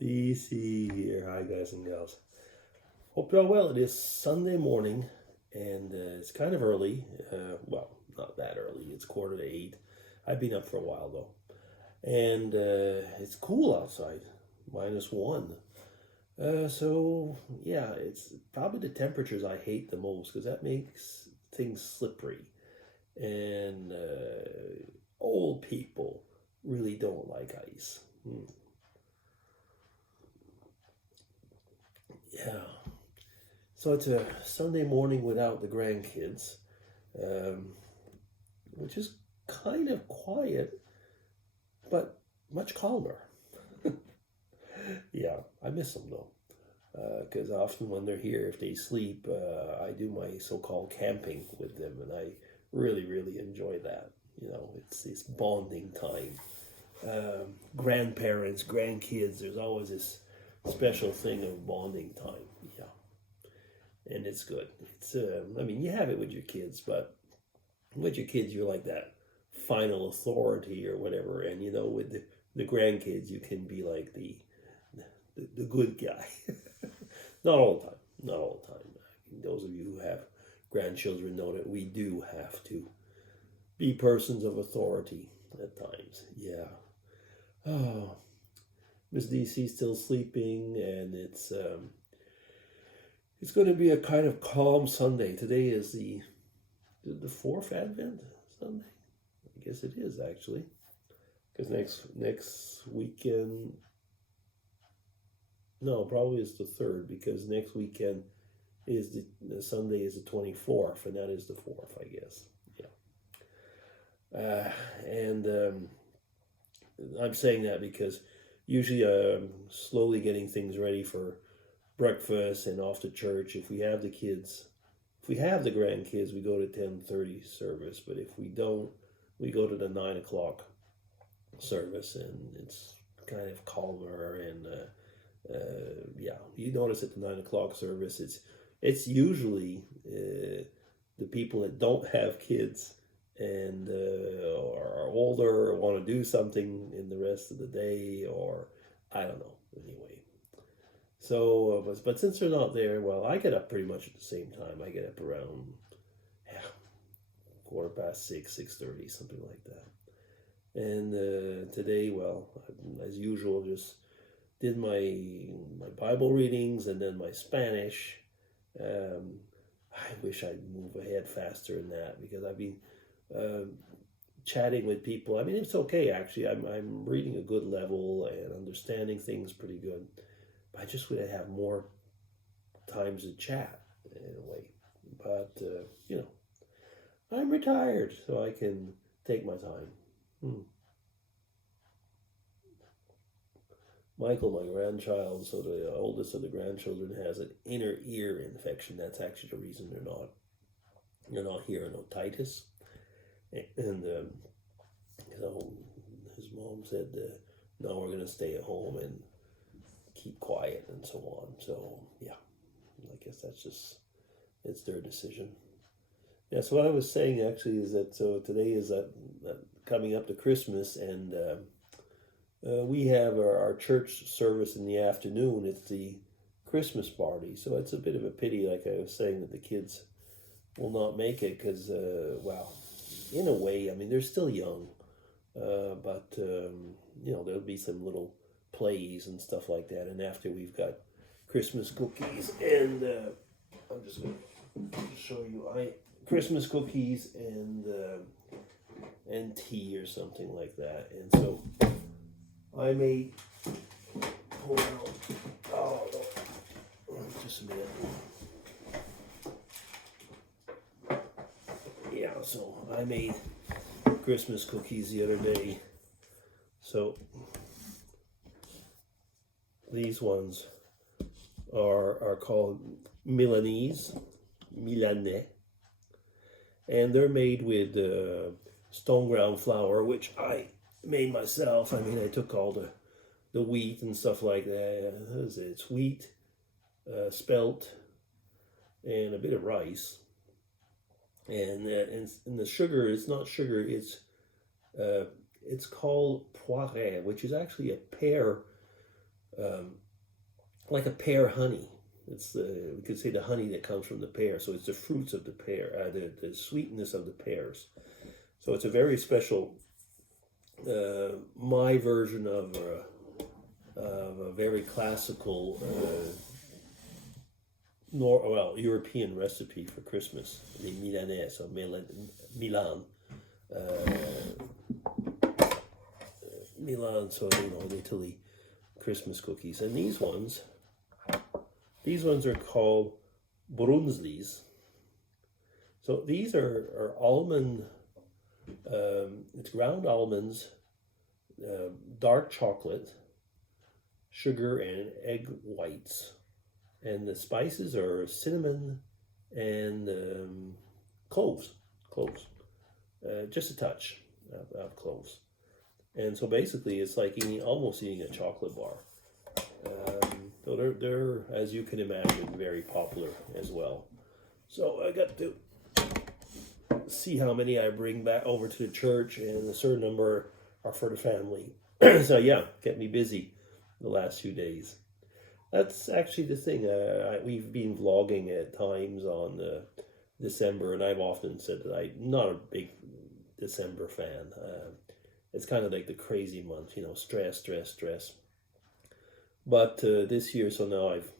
DC here. Hi, guys and gals. Hope you're all well. It is Sunday morning, and it's kind of early. Well, not that early. It's 7:45. I've been up for a while, though. And it's cool outside, -1. Yeah, it's probably the temperatures I hate the most because that makes things slippery. And old people really don't like ice. Yeah. So it's a Sunday morning without the grandkids, um, which is kind of quiet, but much calmer. Yeah, I miss them though, because often when they're here, if they sleep, I do my so-called camping with them, and I really, really enjoy that. It's this bonding time. Grandparents, grandkids, there's always this special thing of bonding time. Yeah. And it's good. You have it with your kids, but with your kids, you're like that final authority or whatever. And with the grandkids, you can be like the good guy. Not all the time. Not all the time. Those of you who have grandchildren know that we do have to be persons of authority at times. Yeah. Oh, Miss DC still sleeping, and it's going to be a kind of calm Sunday. Today is the fourth Advent Sunday. I guess it is actually, because next weekend. No, probably it's the third, because next weekend is the Sunday is the 24th, and that is the fourth, I guess. Yeah. And I'm saying that because usually I'm slowly getting things ready for breakfast and off to church. If we have the grandkids, we go to 10:30 service. But if we don't, we go to the 9 o'clock service, and it's kind of calmer. And yeah, you notice at the 9 o'clock service, it's usually the people that don't have kids and are older or want to do something in the rest of the day, or I don't know. Anyway. So, but since they're not there, well, I get up pretty much at the same time. I get up around 6:15, 6:30, something like that. And today, well, as usual, just did my Bible readings and then my Spanish. I wish I'd move ahead faster in that, because I've been chatting with people. It's okay actually. I'm reading a good level and understanding things pretty good. I just would have more times to chat in a way. But, I'm retired, so I can take my time. Michael, my grandchild, so the oldest of the grandchildren, has an inner ear infection. That's actually the reason they're not hearing otitis. And so his mom said, no, we're going to stay at home and keep quiet and so on. So yeah, I guess it's their decision. Yeah. So what I was saying actually is that today is that coming up to Christmas, and we have our church service in the afternoon. It's the Christmas party, so it's a bit of a pity, like I was saying, that the kids will not make it because, well, in a way, they're still young, but there'll be some little plays and stuff like that. And after, we've got Christmas cookies, and I'm just going to show you Christmas cookies and tea or something like that. And so I may pull out. Oh, just a minute. Yeah, so I made Christmas cookies the other day. So these ones are called Milanese, and they're made with stone ground flour, which I made myself. I took all the wheat and stuff like that. It's wheat, spelt, and a bit of rice. And the sugar is not sugar. It's called poiré, which is actually a pear um, like a pear honey. It's we could say the honey that comes from the pear. So it's the fruits of the pear, the sweetness of the pears. So it's a very special, my version of a very classical, European recipe for Christmas. The Milanese, so Milan. Milan, so in Italy, Christmas cookies. And these ones are called Brunslis. So these are almond, it's ground almonds, dark chocolate, sugar, and egg whites. And the spices are cinnamon and cloves, just a touch of cloves. And so basically it's like almost eating a chocolate bar. So they're, as you can imagine, very popular as well. So I got to see how many I bring back over to the church, and a certain number are for the family. So yeah, kept me busy the last few days. That's actually the thing. We've been vlogging at times on December, and I've often said that I'm not a big December fan. It's kind of like the crazy month, stress. But this year, so now I've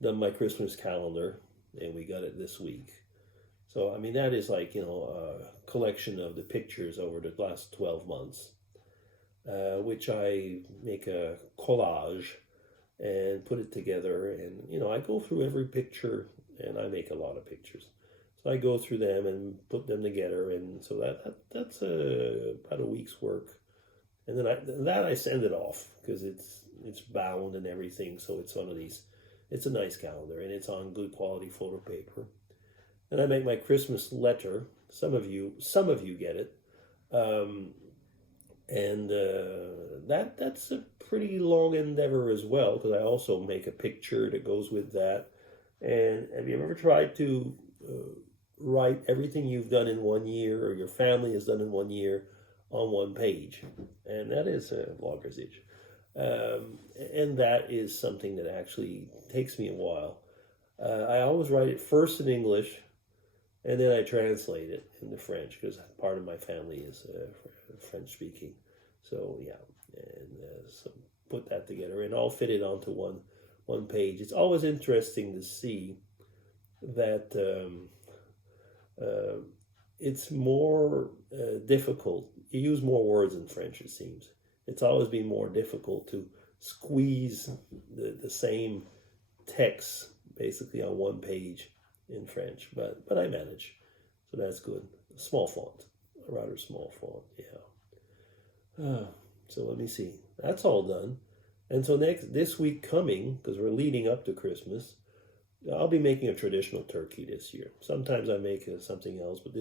done my Christmas calendar, and we got it this week. So, I mean, that is like, a collection of the pictures over the last 12 months, which I make a collage and put it together. And, I go through every picture, and I make a lot of pictures. So I go through them and put them together. And so that's about a week's work. And then I send it off because it's bound and everything. So it's one of these, it's a nice calendar, and it's on good quality photo paper. And I make my Christmas letter. Some of you get it, and that's a pretty long endeavor as well, because I also make a picture that goes with that. And have you ever tried to write everything you've done in 1 year, or your family has done in 1 year, on one page? And that is a vlogger's itch. And that is something that actually takes me a while. I always write it first in English, and then I translate it into French, because part of my family is French speaking. So yeah, and so put that together, and I'll fit it onto one page. It's always interesting to see that it's more difficult. You use more words in French, it seems. It's always been more difficult to squeeze the same text basically on one page in French, but I manage, so that's good. Small font, a rather small font, yeah. So let me see. That's all done, and so this week coming, because we're leading up to Christmas, I'll be making a traditional turkey this year. Sometimes I make something else, but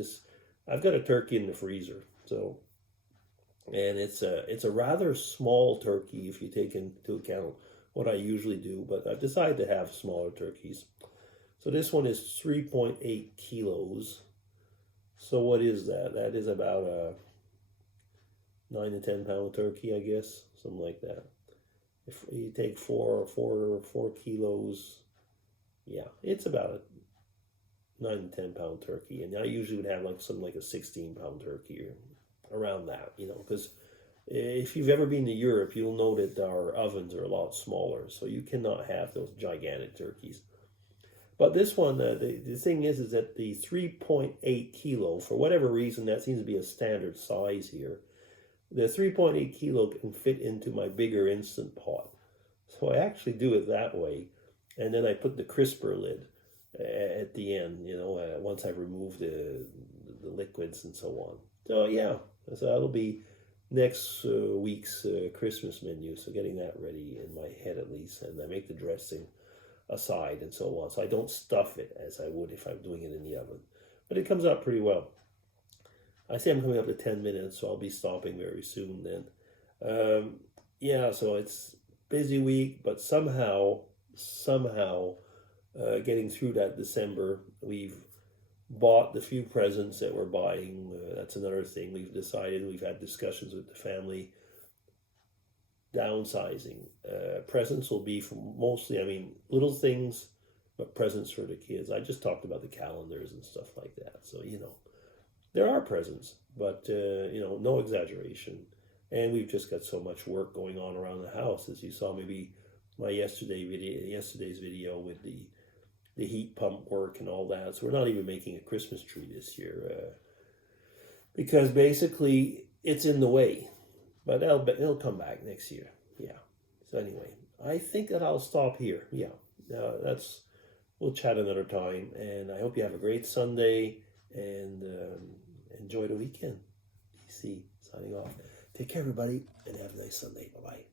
I've got a turkey in the freezer, so. And it's a rather small turkey if you take into account what I usually do, but I've decided to have smaller turkeys. So this one is 3.8 kilos. So what is that? That is about a 9 to 10 pound turkey, I guess, something like that. If you take four kilos, yeah, it's about a 9 to 10 pound turkey. And I usually would have something like a 16 pound turkey, or around that, because if you've ever been to Europe, you'll know that our ovens are a lot smaller, so you cannot have those gigantic turkeys. But this one, the thing is that the 3.8 kilo, for whatever reason, that seems to be a standard size here. The 3.8 kilo can fit into my bigger Instant Pot. So I actually do it that way, and then I put the crisper lid at the end, once I've removed the liquids and so on. So yeah, so that'll be next week's Christmas menu. So getting that ready in my head at least, and I make the dressing aside and so on. So I don't stuff it as I would if I'm doing it in the oven. But it comes out pretty well. I say I'm coming up to 10 minutes, so I'll be stopping very soon then. Yeah, so it's busy week, but somehow getting through that December, we've bought the few presents that we're buying. That's another thing we've decided. We've had discussions with the family. downsizing. Presents will be from mostly, I mean, little things, but presents for the kids. I just talked about the calendars and stuff like that. So, there are presents, but, no exaggeration. And we've just got so much work going on around the house, as you saw maybe my yesterday's video with the heat pump work and all that. So we're not even making a Christmas tree this year because basically it's in the way. But it'll come back next year. Yeah. So anyway, I think that I'll stop here. Yeah. We'll chat another time, and I hope you have a great Sunday and enjoy the weekend. DC signing off. Take care, everybody, and have a nice Sunday. Bye bye.